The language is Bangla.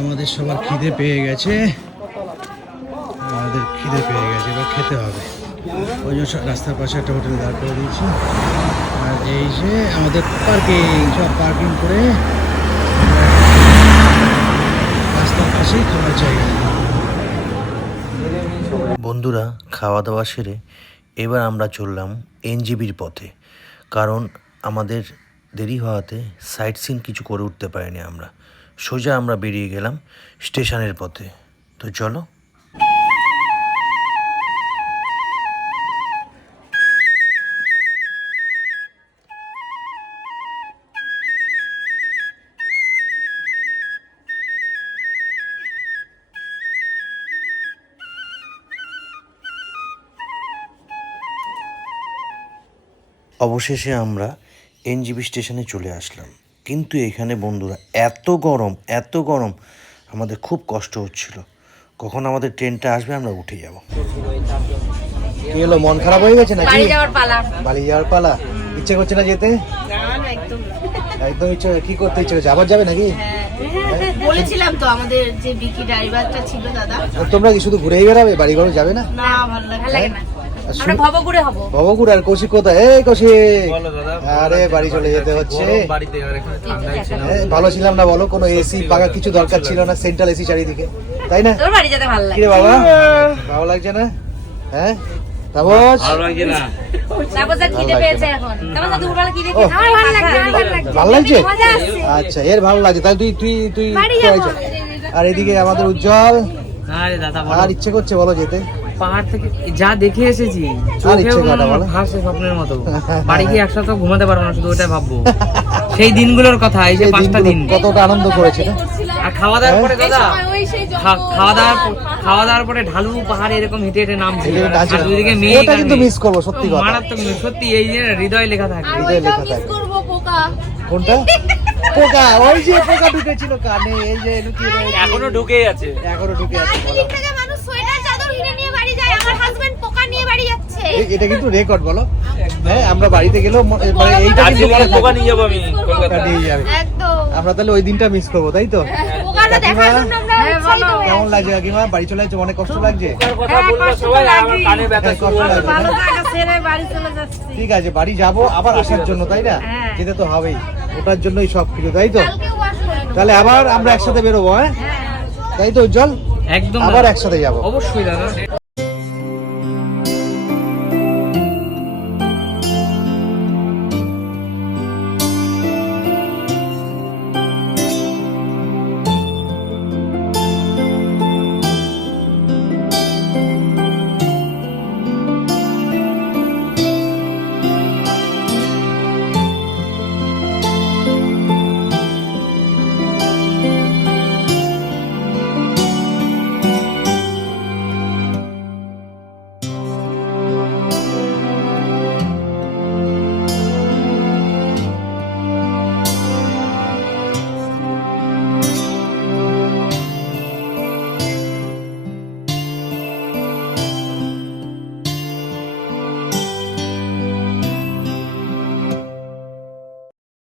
আমাদের সবার খিদে পেয়ে গেছে। আমাদের খিদে পেয়ে গেছে, এবার খেতে হবে। ওই জন্য রাস্তার পাশে একটা হোটেল দাঁড় করে দিয়েছি। আর এই যে আমাদের পার্কিং সব পার্কিং করে রাস্তার পাশেই খাওয়ার জায়গা। বন্ধুরা খাওয়া দাওয়া সেরে এবার আমরা চললাম এনজিবির পথে। কারণ আমাদের দেরি হওয়াতে সাইট সিন কিছু করে উঠতে পারিনি আমরা। সোজা আমরা বেরিয়ে গেলাম স্টেশনের পথে। তো চলো। অবশেষে আমরা এনজিবি স্টেশনে চলে আসলাম। কিন্তু এখানে বন্ধুরা এত গরম এত গরম আমাদের খুব কষ্ট হচ্ছিল। কখন আমাদের ট্রেনটা আসবে আমরা উঠে যাব। কি হলো মন খারাপ হয়ে গেছে নাকি? বাড়ি যাওয়ার পালা। বাড়ি যাওয়ার পালা? ইচ্ছে করছে না যেতে? একদম একদম ইচ্ছে কি করতে ইচ্ছে করছে? আবার যাবে নাকি? বলেছিলাম তো আমাদের যে বিকি ড্রাইভারটা ছিল দাদা। তোমরা কি শুধু ঘুরেই বেড়াবে? বাড়ি ঘরে যাবে না? না ভালো লাগে না। আর আমরা শুন- হব। ভবগুড় আর কৌশিক কোথায়? এই কৌশিক! আরে বাড়ি চলে যেতে হচ্ছে। বাড়িতে এখানে ভালো ছিলাম না বলো কোনো এসি পাকা কিছু দরকার ছিল না সেন্ট্রাল এসি চারিদিকে। তাই না? তোর বাড়ি যেতে ভালো লাগে বাবা? ভালো লাগছে না? হ্যাঁ? তাপস? লাগছে ভালো ভালো আচ্ছা এর ভালো লাগছে। তাহলে তুই তুই তুই? আর এদিকে আমাদের উজ্জ্বল। আর ইচ্ছে করছে বলো যেতে? পাহাড় থেকে যা দেখে এসেছি আর চোখেও। ভাসে স্বপ্নের মতো। বাড়ি গিয়ে একসাথে ঘুমাতে পারব না শুধু ওটাই ভাববো। সেই দিনগুলোর কথা এই যে পাঁচটা দিন। কতটা আনন্দ করেছে? আর খাওয়া দাওয়ার? পরে দাদা খাওয়া দাওয়ার খাওয়া দাওয়ার পরে ঢালু পাহাড়ে এরকম হেঁটে হেঁটে নামছি। আর দুদিকে মেয়ে ওটা কিন্তু মিস করব সত্যি কথা। মারাত্মক miss, সত্যি এই যে হৃদয় লেখা থাকে। হৃদয়ে লেখা থাকে। কোনটা? পোকা ওই যে পোকা ঢুকেছিল কানে এই যে লুকিয়ে এখনও ঢুকেই আছে। এখনও ঢুকে আছে বলো। থেকে মানুষ সোয়েটার চাদর কিনে নিয়ে বাড়ি যায় আমার হাজবেন্ড পোকা নিয়ে বাড়ি যাচ্ছে। এটা কিন্তু রেকর্ড বলো। হ্যাঁ আমরা বাড়িতে গেলেও মানে এইটা কিন্তু পোকা নিয়ে যাব আমি পোকা নিয়ে যাবে। একদম। আমরা তাহলে ওই দিনটা মিস করব তাই তো? পোকাটা দেখার জন্য আমরা কেমন লাগছে কাকিমা? বাড়ি চলে যাচ্ছে অনেক কষ্ট লাগছে? কথা বলব সবাই আমার কানে ব্যথা হ্যাঁ, কষ্ট লাগছে ভালো না? ছেড়ে বাড়ি চলে যাচ্ছি। ঠিক আছে বাড়ি যাব আবার আসার জন্য তাই না? হ্যাঁ। যেতে তো হবেই। ওটার জন্যই সব কিছু তাই তো। তাহলে আবার আমরা একসাথে বেরোবো হ্যাঁ? হ্যাঁ। তাই তো উজ্জ্বল? একদম আবার একসাথে যাব। অবশ্যই দাদা।